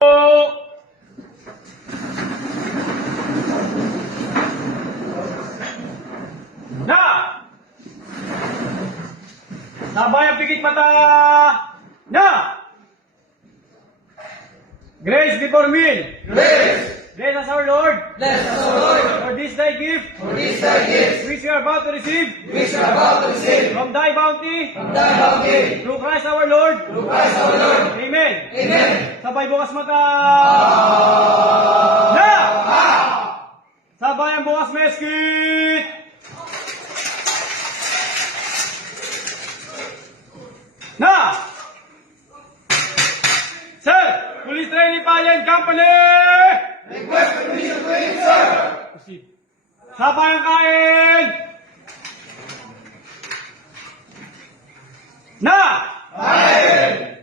Na! Sabay ang pikit mata! Na! Grace before meal! Grace! Bless us our Lord! Bless us, O Lord, For this thy gift, for this thy gift, which we are about to receive which we are about to receive from thy bounty, from thy bounty, through Christ our Lord. through Christ our Lord. Amen! Amen. Sabay bukas mata! Na! Sabay ang bukas meskit! Na! Sir! Police Training Battalion Company! Request permission to eat, sir. Proceed. Sabay ang kain! Na! Amen.